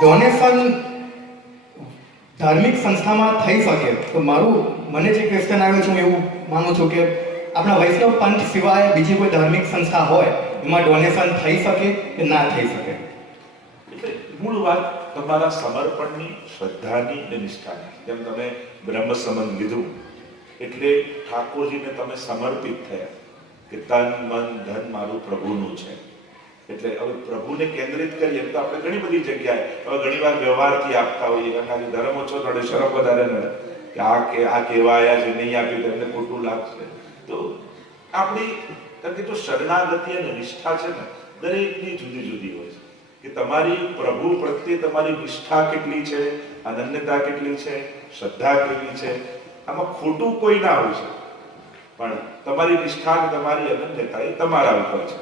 Donation ધાર્મિક સંસ્થામાં થઈ શકે તો મને જે ક્વેશ્ચન આવ્યો છે હું એવું માનું છું કે આપણા વૈષ્ણવ પંથ સિવાય બીજી કોઈ ધાર્મિક સંસ્થા હોય એમાં ડોનેશન થઈ શકે કે ના થઈ શકે? એટલે મૂળ વાત તમારા સમર્પણની, શ્રદ્ધાની અને નિષ્ઠાની. જેમ તમે બ્રહ્મ સંબંધ લીધું એટલે ઠાકોરજીને તમે સમર્પિત થયા કે તન મન ધન મારું પ્રભુનું છે. એટલે હવે પ્રભુને કેન્દ્રિત કરીએ તો આપણે ઘણી બધી જગ્યાએ હવે ઘણીવાર વ્યવહારથી આપતા હોઈએ, કારણ ધર્મ ઓછો નડે, શરમ વધારે નડે કે આ કહેવાયા છે, નહીં આપ્યું તો એમને ખોટું લાગશે. તો આપણી કારણ કે જો શરણાગતિ અને નિષ્ઠા છે ને દરેકની જુદી જુદી હોય છે કે તમારી પ્રભુ પ્રત્યે તમારી નિષ્ઠા કેટલી છે, અનન્યતા કેટલી છે, શ્રદ્ધા કેવી છે. આમાં ખોટું કોઈ ના હોય છે, પણ તમારી નિષ્ઠા અને તમારી અનન્યતા એ તમારા ઉપર છે.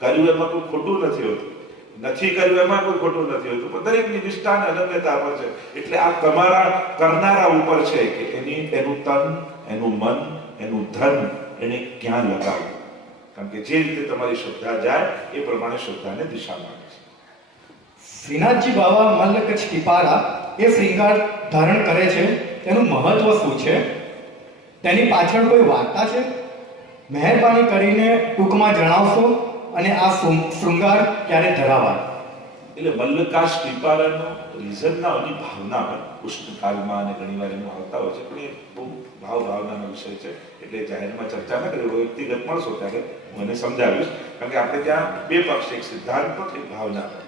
કર્યું એમાં કોઈ ખોટું નથી હોતું, નથી કર્યું એમાં કોઈ ખોટું નથી હોતું, પણ દરેકની નિષ્ઠા અને અનન્યતા પર છે. એટલે આ તમારા કરનારા ઉપર છે કે એનું તન, એનું મન, એનું ધન એને ક્યાં લગાવવું. કારણ કે જે રીતે તમારી શ્રદ્ધા જાય એ પ્રમાણે શ્રદ્ધાને દિશા મળે છે. શ્રીનાથજી બાવા મલ્લકચ્છ ટીપારા એ શ્રૃંગાર ધારણ કરે છે, તેનું મહત્વ શું છે? તેની પાછળ કોઈ વાર્તા છે? મહેરબાની કરીને ટૂંકમાં જણાવશો. અને આ શૃંગાર ક્યારે ધરાવા? એટલે મલ્લકાશ ટીપારાનો રીઝન ના હોય, ભાવના હોય. ઉષ્ણકાળમાં અને ઘણી વાર એમાં આવતા હોય છે, પણ એ બહુ ભાવનાનો વિષય છે એટલે જાહેરમાં ચર્ચા ન કરી. વ્યક્તિગત મળશો ત્યારે હું એને સમજાવીશ. કારણ કે આપણે ત્યાં બે પક્ષ, એક સિદ્ધાંત પક્ષ, એક ભાવના પક્ષ.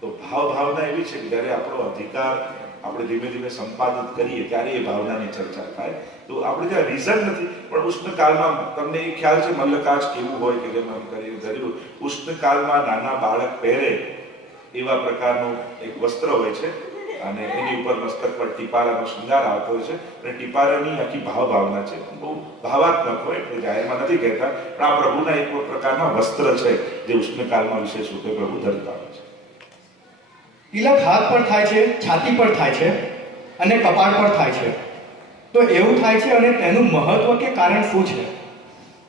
તો ભાવના એવી છે કે જ્યારે આપણો અધિકાર આપણે ધીમે ધીમે સંપાદિત કરીએ ત્યારે એ ભાવનાની ચર્ચા થાય. તો આપણે ત્યાં રીઝન નથી, પણ ઉષ્ણકાળમાં તમને એ ખ્યાલ છે મલ્લકાશ કેવું હોય કે જેમ આમ કરી ધર્યું ઉષ્ણકાળમાં નાના બાળક પહેરે એવા પ્રકારનું એક વસ્ત્ર હોય છે અને એની ઉપર મસ્તક પર ટીપારાનો શૃંગાર આવતો હોય છે. અને ટીપારાની આખી ભાવના છે, બહુ ભાવાત્મક હોય એટલે જાહેરમાં નથી કહેતા, પણ આ પ્રભુના એક પ્રકારના વસ્ત્ર છે જે ઉષ્ણકાળમાં વિશેષ રૂપે પ્રભુ ધરતા હોય છે. તિલક હાથ પર થાય છે, છાતી પર થાય છે અને કપાળ પર થાય છે. તો એવું થાય છે અને તેનું મહત્વ કે કારણ શું છે?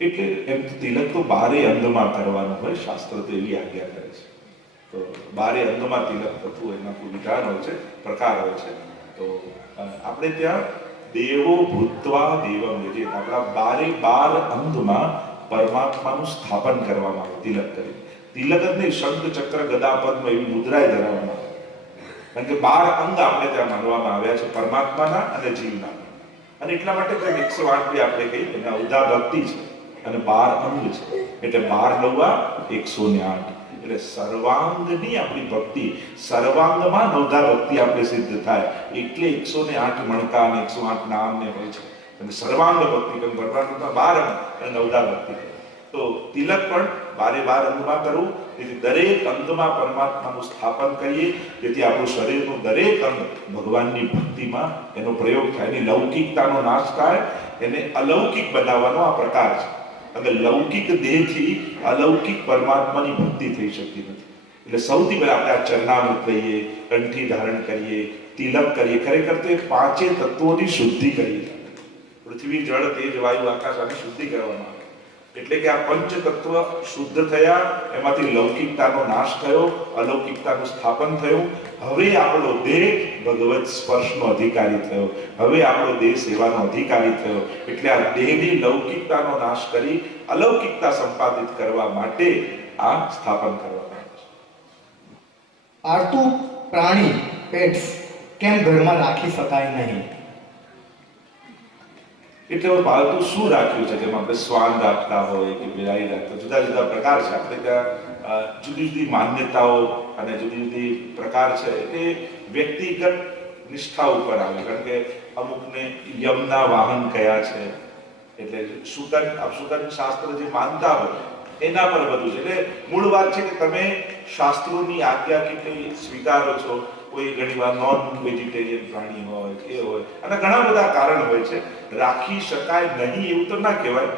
એટલે એમ તિલક તો બારે અંગમાં કરવાનું હોય, શાસ્ત્ર તો એવી આજ્ઞા કરે છે. તો બારે અંગમાં તિલક થતું એના કોઈ વિધાન હોય છે, પ્રકાર હોય છે. તો આપણે ત્યાં દેવો ભૂતવા દેવમ યજેત, આપણા 12 અંગમાં પરમાત્માનું સ્થાપન કરવામાં આવે તિલક કરી. તિલક જ નહીં, શંખ ચક્ર ગદા પદ્મ એવી મુદ્રાએ ધરાવવામાં આવે. કારણ કે 12 અંગ આપણે ત્યાં માનવામાં આવ્યા છે પરમાત્માના અને જીવના. અને એટલા માટે 108 આપણે કહીએ એના ઉદા ભક્તિ છે અને 12 અંગ છે એટલે 12 નવા 108. એટલે સર્વાંગની આપણી ભક્તિ, સર્વાંગમાં નવધા ભક્તિ આપણે સિદ્ધ થાય એટલે 108 મણકા અને 108 નામ ને હોય છે. અને સર્વાંગ ભક્તિ કેમ ભગવાનના 12 અંગ અને નવધા ભક્તિ. તો તિલક પણ 12 અંગમાં કરવું, જેથી દરેક અંગમાં પરમાત્માનું સ્થાપન કરીએ, જેથી આપણું શરીરનું દરેક અંગ ભગવાનની ભક્તિમાં એનો પ્રયોગ થાય, એની લૌકિકતાનો નાશ થાય, એને અલૌકિક બનાવવાનો આ પ્રકાર છે. અને લૌકિક દેહથી અલૌકિક પરમાત્માની ભક્તિ થઈ શકતી નથી. એટલે સૌથી પહેલા આપણે આ ચરણામૃત લઈએ, કંઠી ધારણ કરીએ, તિલક કરીએ, ખરેખર તો એ 5 તત્વોની શુદ્ધિ કરીએ. પૃથ્વી, જળ, તેજ, વાયુ, આકાશ આની શુદ્ધિ કરવામાં આવે. એટલે કે આ પંચ તત્વ શુદ્ધ થયા, એમાંથી લૌકિકતાનો નાશ થયો, અલૌકિકતાનું સ્થાપન થયું. હવે આપણો દેહ ભગવત સ્પર્શનો અધિકારી થયો, હવે આપણો દેહ સેવાનો અધિકારી થયો. એટલે આ દેહની લૌકિકતાનો નાશ કરી અલૌકિકતા સંપાદિત કરવા માટે આ સ્થાપન કરવામાં આવે છે. પાળતું પ્રાણી પેટ્સ કેમ ઘરમાં રાખી શકાય નહીં? એટલે પાલતુ શું રાખ્યું છે? જેમ આપણે શ્વાન રાખતા હોય કે બિલાડી રાખતા, જુદા જુદા પ્રકાર છે. આપણે ત્યાં જુદી જુદી માન્યતાઓ અને જુદી જુદી પ્રકાર છે. એટલે વ્યક્તિગત નિષ્ઠા ઉપર આવે. કારણ કે અમુકને યમના વાહન કયા છે, એટલે સુતન શાસ્ત્ર જે માનતા હોય એના પર બધું છે. એટલે મૂળ વાત છે કે તમે શાસ્ત્રોની આજ્ઞા કેટલી સ્વીકારો છો. કોઈ ઘણી વાર નોન વેજીટેરિયન પ્રાણી હોય કે હોય, અને ઘણા બધા કારણ હોય છે. રાખી શકાય નહીં એવું તો ના કહેવાય,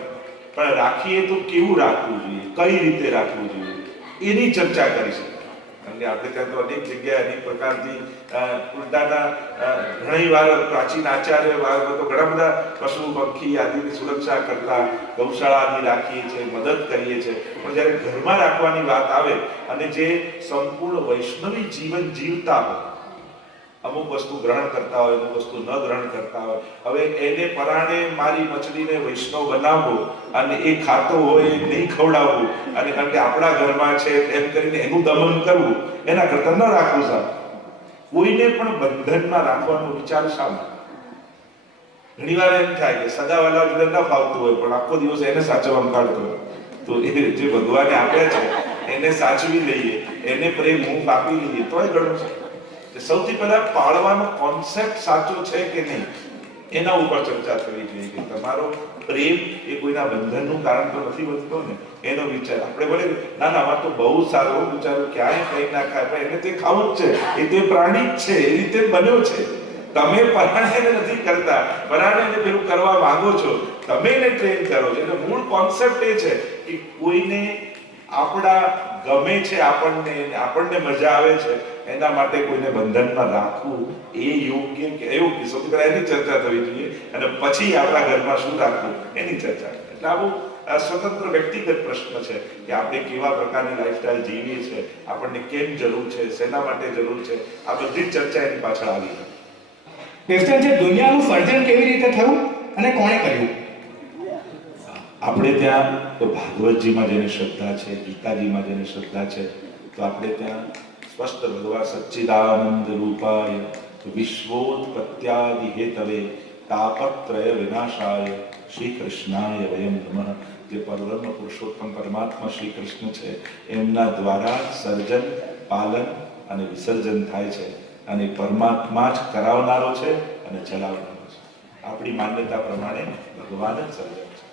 પણ રાખીએ તો કેવું રાખવું જોઈએ, કઈ રીતે રાખવું જોઈએ એની ચર્ચા કરી શકાય. કારણ કે આપણે ત્યાં તો અનેક જગ્યાએ અનેક પ્રકારથી ઉલટાના ઘણી વાર પ્રાચીન આચાર્ય તો ઘણા બધા પશુ પક્ષી આદિની સુરક્ષા કરતા ગૌશાળા રાખીએ છીએ, મદદ કરીએ છીએ. પણ જ્યારે ઘરમાં રાખવાની વાત આવે અને જે સંપૂર્ણ વૈષ્ણવી જીવન જીવતા હોય અમુક વસ્તુ ગ્રહણ કરતા હોય, અમુક વસ્તુ ન ગ્રહણ કરતા હોય. હવે એને પરાણે મારી મછલીને વૈષ્ણવ બનાવવો અને એ ખાતો હોય એ નહીં ખવડાવવું, અને કારણ કે આપણા ઘરમાં છે એમ કરીને એનું દમન કરવું, એના કરતાં ન રાખવું સારું. કોઈને પણ બંધનમાં રાખવાનો વિચાર શા માટે? ઘણી વાર એમ થાય કે સગાવાલા જોડે ન ફાવતું હોય પણ આખો દિવસ એને સાચવવામાં કાઢતો હોય, તો એ જે ભગવાને આપ્યા છે એને સાચવી લઈએ, એને પ્રેમ હું આપી લઈએ તોય ઘણું છે. સૌથી પહેલા પાળવાનો કોન્સેપ્ટ સાચો છે કે નહીં એના ઉપર ચર્ચા થવી જોઈએ કે તમારો પ્રેમ એ કોઈના બંધનનું કારણ તો નથી બનતો ને, એનો વિચાર આપણે બોલે ના ના આમાં તો બહુ સારો વિચારો ક્યાંય કઈ ના ખાય, પણ એને તે ખાવું જ છે, એ તે પ્રાણી જ છે, એ રીતે બન્યો છે. તમે પરાણેને નથી કરતા, પરાણેને પેલું કરવા માંગો છો, તમે એને ટ્રેન કરો છો. એટલે મૂળ કોન્સેપ્ટ એ છે કે કોઈને આપણા ગમે છે, આપણને મજા આવે છે એના માટે કોઈને બંધનમાં રાખવું એ યોગ્ય કે અયોગ્ય, સૌથી પહેલા એની ચર્ચા થવી જોઈએ અને પછી આપણા ઘરમાં શું રાખવું એની ચર્ચા. એટલે આ બહુ સ્વતંત્ર વ્યક્તિગત પ્રશ્ન છે કે આપણે કેવા પ્રકારની લાઈફસ્ટાઈલ જીવીએ છીએ, આપણને કેમ જરૂર છે, શેના માટે જરૂર છે, આ બધી જ ચર્ચા એની પાછળ આવી. ક્વેશ્ચન છે દુનિયાનું સર્જન કેવી રીતે થયું અને કોણે કર્યું? આપણે ત્યાં તો ભાગવતજીમાં જેની શ્રદ્ધા છે, ગીતાજીમાં જેની શ્રદ્ધા છે, તો આપણે ત્યાં સ્પષ્ટ ભગવાન સચ્ચિદાનંદ રૂપાય વિશ્વોત્પત્યાદિ હેતવે તાપત્રય વિનાશાય શ્રી કૃષ્ણાય વયમ નમઃ. જે પરબ્રહ્મ પુરુષોત્તમ પરમાત્મા શ્રી કૃષ્ણ છે એમના દ્વારા સર્જન, પાલન અને વિસર્જન થાય છે, અને પરમાત્મા જ કરાવનારો છે અને ચલાવનારો છે. આપણી માન્યતા પ્રમાણે ભગવાન જ સર્જન છે.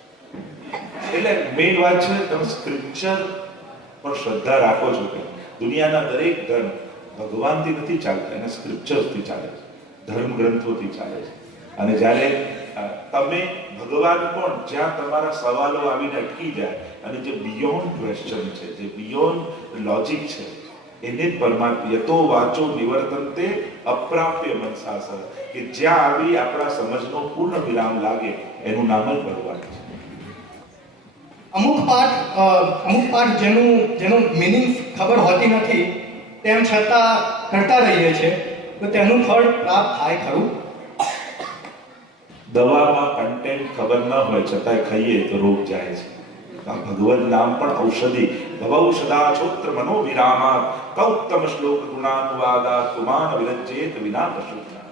એટલે મેઇન વાત છે તમે સ્ક્રિપ્ચર પર શ્રદ્ધા રાખો છો કે દુનિયાના દરેક ધર્મ ભગવાનથી નથી ચાલતા, એના સ્ક્રિપ્ચર્સથી ચાલે છે, ધર્મ ગ્રંથોથી ચાલે છે. અને જ્યારે તમે ભગવાન કોણ, જ્યાં તમારા સવાલો આવીને અટકી જાય અને જે બિયોન્ડ ક્વેશ્ચન છે, જે બિયોન્ડ લોજિક છે, એને જ પરમાત્મા યતો વાચો નિવર્તન્તે અપ્રાપ્ય મનસાસર, કે જ્યાં આવી આપણા સમજનો પૂર્ણ વિરામ લાગે એનું નામ જ ભગવાન છે. અમુક પાઠ જેનું મિનિંગ ખબર હોતી નથી તેમ છતાં કરતા રહીએ છીએ, તો તેનું ફળ પ્રાપ્ત થાય ખરું? દવામાં કન્ટેન્ટ ખબર ન હોય છતાંય ખાઈએ તો રોગ જાય છે. ભગવદ નામ પણ ઔષધિ ભવૌષધાછોત્ર મનો વિરામાત કૌત્તમ શ્લોક ગુણાનુવાદાત કુમાન વિરજ્યેત વિના કશુના.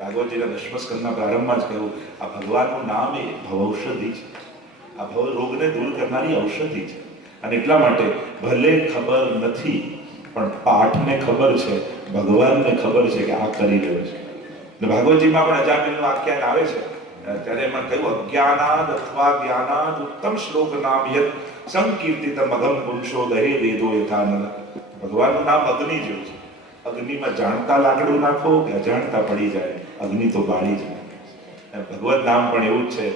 ભાગવતજીના દશમ સ્કંદના પ્રારંભમાં જ કહ્યું આ ભગવાનનું નામ એ ભવૌષધિ છે, આ ભવ રોગને દૂર કરનારી ઔષધિ છે. અને એટલા માટે ભલે ખબર નથી પણ પાઠને ખબર છે, ભગવાનને ખબર છે કે આ કરી રહ્યો છે. ભાગવતજીમાં પણ અજામિલનું આખ્યાન આવે છે, ત્યારે એમાં કહ્યું અજ્ઞાનાદ અથવા જ્ઞાનાદ ઉત્તમ શ્લોક નામ યત સંકીર્તિતમ અગમ પુરુષો દહે વેદો યથાનંદ. ભગવાનનું નામ અગ્નિ જેવું છે. અગ્નિમાં જાણતા લાકડું નાખો કે અજાણતા પડી જાય, અગ્નિ તો બાળી જાય. ભગવત નામ પણ એવું જ છે.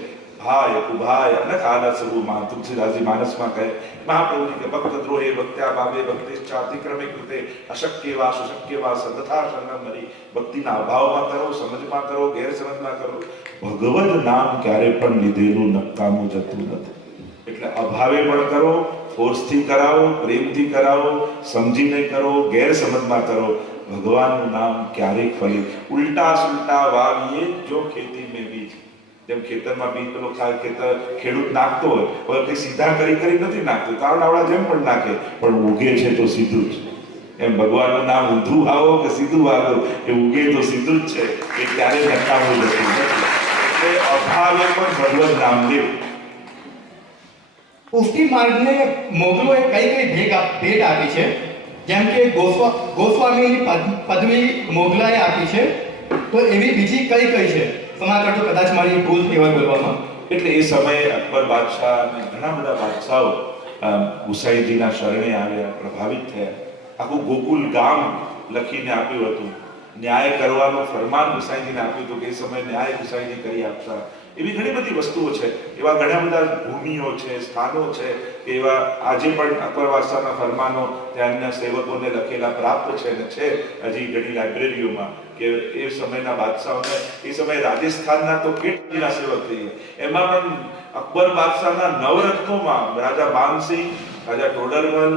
ભાય ઉભાય અનખાના સર્વ માં તુલસીદાસજી માનસમાં કહે મહાપ્રભુજી કે ભક્ત દ્રોહે ભક્ત્યા ભાવે ભક્તિશ્ચાતિક્રમે કૃતે અશક્ય વા સુશક્ય વા સદથા શરણમ મરી. ભક્તિના અભાવમાં કરો, સમજમાં કરો, ગેરસમજમાં કરો. ભગવદ નામ ક્યારે પણ લીધેલું નકામું જતું નથી. એટલે અભાવે પણ કરો, ફોર્સથી કરાવો, પ્રેમથી કરાવો, સમજીને કરો, ગેરસમજમાં કરો, ભગવાનનું નામ ક્યારેક ફલે. ઉલટા સુલટા વાવીએ જો ખેતી મેં બીજ. જેમ ખેતરમાં બીજ પેલો ખેડૂત નાખતો હોય, હવે તે સીધા કરી નથી નાખતું, તાવડાવડા જેમ પણ નાખે પણ ઉગે છે તો સીધું જ. એમ ભગવાનનું નામ ઊંધું આવો કે સીધું આવો, એ ઉગે તો સીધું જ છે, એ ક્યારે નકામું નથી. એટલે અભાવે પણ ભગવદ નામ લેવું. પુષ્ટિ માર્ગને મોગલોએ કઈ ભેટ આપી છે? જેમ કે ગોસ્વામીની પદવી મોગલાએ આપી છે, તો એવી બીજી કઈ છે? ક્ષમા કરજો કદાચ મારી ભૂલ થઈ હોય બોલવામાં. એટલે એ સમયે અકબર બાદશાહ અને ઘણા બધા બાદશાહો ગુસાઈજીના શરણે આવ્યા, પ્રભાવિત થયા. આખું ગોકુલ ગામ લખીને આપ્યું હતું. ન્યાય કરવાનું ફરમાન ગુસાઈજીને આપ્યું હતું કે એ સમયે ન્યાય ગુસાઈજી કરી આપતા. એવી ઘણી બધી વસ્તુઓ છે, એવા ઘણા બધા ભૂમિઓ છે, સ્થાનો છે, એવા આજે પણ અકબર બાદશાહના ફરમાનો ત્યાંના સેવકોને લખેલા પ્રાપ્ત છે અને છે હજી ઘણી લાઇબ્રેરીઓમાં. કે એ સમયના બાદશાહોને, એ સમયે રાજસ્થાનના તો કેટલા સેવક થઈ ગયા. એમાં પણ અકબર બાદશાહના નવરત્નોમાં રાજા માનસિંહ, રાજા ટોડરમલ,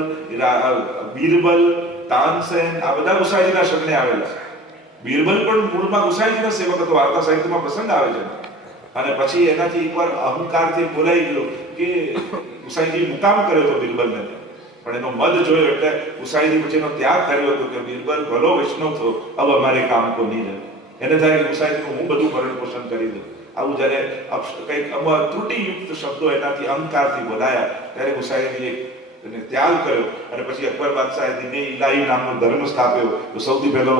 બીરબલ, તાનસેન, આ બધા ગુસાઈજીના શરણે આવેલા. બિરબલ પણ મૂળમાં ગુસાઈજીનો સેવક હતો, વાર્તા સાહિત્યમાં પ્રસંગ આવે છે. અને પછી એનાથી એકવાર અહંકારથી બોલાઈ ગયો કે ગુસાઈજી મુકામ કર્યો હતો બિરબલને, પણ એનો મદ જોયો એટલે ગુસાઈજી પછી એનો ત્યાગ કર્યો હતો કે બિરબલ ભલો વૈષ્ણવ થો, હવે અમારે કામ કો નહીં રહે. એને થાય કે ગુસાઈજીનું હું બધું ભરણ પોષણ કરી દઉં. આવું જ્યારે કંઈક ત્રુટિયુક્ત શબ્દો એનાથી અહંકારથી બોલાયા ત્યારે ગુસાઈજીએ એને ત્યાગ કર્યો. અને પછી અકબર બાદશાહે દિને ઇલાહી નામનો ધર્મ સ્થાપ્યો, તો સૌથી પહેલો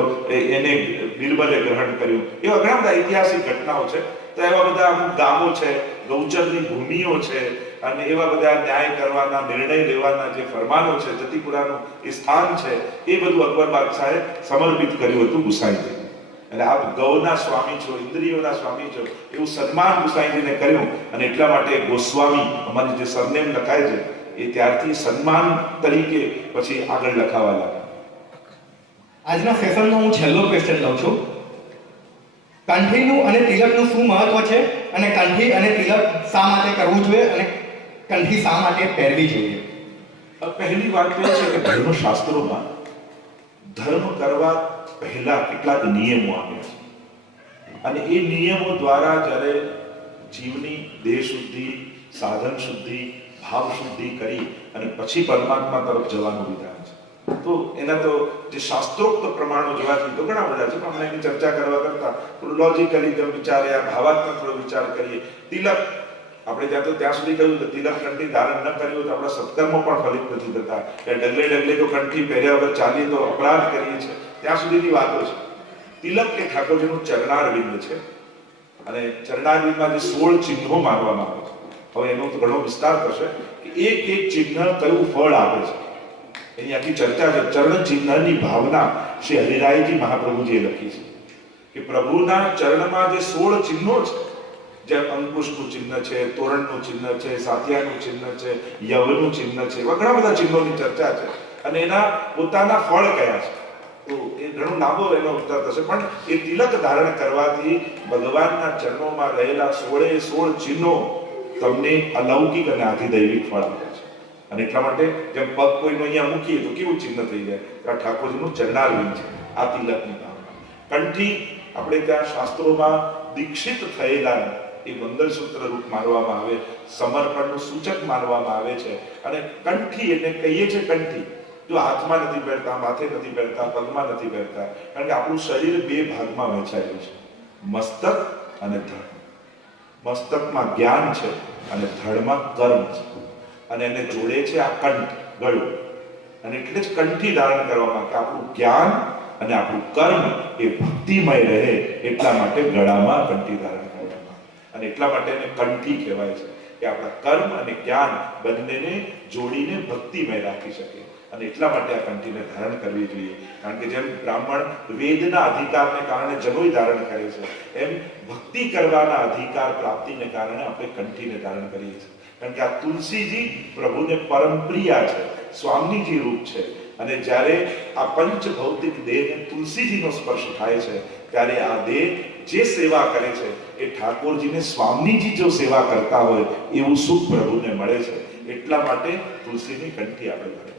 એને બિરબલે ગ્રહણ કર્યું. એવા ઘણા બધા ઐતિહાસિક ઘટનાઓ છે. તો એવા બધા અમુક ગામો છે, ગૌચરની ભૂમિઓ છે, અને એવા બધા ન્યાય કરવાના, નિર્ણય લેવાના જે ફરમાનો છે, જતીપુરાનું એ સ્થાન છે, એ બધું અકબર બાદશાહે સમર્પિત કર્યું હતું ગુસાઈજી. એટલે આપ ગૌના સ્વામી છો, ઇન્દ્રિયોના સ્વામી છો, એવું સન્માન ગુસાઈજીને કર્યું. અને એટલા માટે ગોસ્વામી અમારી જે સરનેમ લખાય છે એ ત્યારથી સન્માન તરીકે પછી આગળ લખાવા લાગ્યા. આજના સેશનનો હું છેલ્લો ક્વેશ્ચન લઉં છું. કંઠીનું અને તિલકનું શું મહત્વ છે, અને કંઠી અને તિલક શા માટે કરવું જોઈએ, અને કંઠી શા માટે પહેરવી જોઈએ? પહેલી વાત એ છે કે ધર્મશાસ્ત્રોમાં ધર્મ કરવા પહેલા કેટલાક નિયમો આપ્યા છે, અને એ નિયમો દ્વારા જ્યારે જીવની દેહ શુદ્ધિ, સાધન શુદ્ધિ, ભાવ શુદ્ધિ કરી અને પછી પરમાત્મા તરફ જવાનું વિધાન છે. તો એના તો જે શાસ્ત્રોક્ત પ્રમાણો જોવાથી તો ઘણા બધા છે, પણ આપણે એની ચર્ચા કરવા કરતા થોડું લોજિકલી જેમ વિચાર્યા, ભાવાત્મક થોડો વિચાર કરીએ. તિલક આપણે ત્યાં સુધી કહ્યું કે તિલક કંઠી ધારણ ન કર્યું તો આપણા સત્કર્મો પણ ફલિત નથી થતા. ડગલે ડગલે તો કંઠી પહેર્યા વગર ચાલીએ તો અપરાધ કરીએ છીએ, ત્યાં સુધીની વાતો છે. તિલક એ ઠાકોરજીનું ચરણારવિંદ છે, અને ચરણારવિંદમાં જે 16 ચિહ્નો મારવામાં આવે છે. હવે એનો તો ઘણો વિસ્તાર થશે કે એક એક ચિહ્ન કયું ફળ આપે છે, એની આખી ચર્ચા છે. ચરણ ચિહ્નની ભાવના શ્રી હરિરાયજી મહાપ્રભુજીએ લખી છે કે પ્રભુના ચરણમાં જે 16 ચિહ્નો છે, જેમ અંકુશનું ચિહ્ન છે, તોરણનું ચિહ્ન છે, સાતિયાનું ચિહ્ન છે, યવનું ચિહ્ન છે, એવા ઘણા બધા ચિહ્નોની ચર્ચા છે. અને એના પોતાના ફળ કયા છે, તો એ ઘણો લાંબો એનો ઉત્તર થશે. પણ એ તિલક ધારણ કરવાથી ભગવાનના ચરણોમાં રહેલા 16 ચિહ્નો તમને અલૌકિક અને આધિદૈવિક ફળ આપે છે. અને એટલા માટે જેમ પગ કોઈનો અહીંયા મૂકીએ તો કેવું ચિહ્ન થઈ જાય, આ ઠાકોરજીનું ચરણારવિંદ છે, આ તિલકની ભાવના. કંઠી આપણે ત્યાં શાસ્ત્રોમાં દીક્ષિત થયેલા એ મંગલસૂત્ર રૂપ માનવામાં આવે, સમર્પણનું સૂચક માનવામાં આવે છે. અને કંઠી એટલે કહીએ છીએ કંઠી, જો હાથમાં નથી પહેરતા, માથે નથી પહેરતા, પગમાં નથી પહેરતા, કારણ કે આપણું શરીર 2 ભાગમાં વહેંચાયેલું છે, મસ્તક અને ધડ. મસ્તકમાં જ્ઞાન છે અને ધડમાં કર્મ છે, અને એને જોડે છે આ કંઠ, ગળું. અને એટલે જ કંઠી ધારણ કરવામાં કે આપણું જ્ઞાન અને આપણું કર્મ એ ભક્તિમય રહે, એટલા માટે ગળામાં કંઠી ધારણ કરવામાં. અને એટલા માટે એને કંઠી કહેવાય છે કે આપણા કર્મ અને જ્ઞાન બંનેને જોડીને ભક્તિમય રાખી શકે. અને એટલા માટે આ કંઠીને ધારણ કરવી જોઈએ. કારણ કે જેમ બ્રાહ્મણ વેદના અધિકારને કારણે જનોઈ ધારણ કરે છે, એમ ભક્તિ કરવાના અધિકાર પ્રાપ્તિને કારણે આપણે કંઠીને ધારણ કરીએ છીએ. કારણ કે આ તુલસીજી પ્રભુને પરમ પ્રિય છે, સ્વામીજી રૂપ છે. અને જ્યારે આ પંચ ભૌતિક દેહને તુલસીજીનો સ્પર્શ થાય છે, ત્યારે આ દેહ જે સેવા કરે છે એ ઠાકોરજીને સ્વામીજી જો સેવા કરતા હોય એવું સુખ પ્રભુને મળે છે. એટલા માટે તુલસીની કંઠી આપણે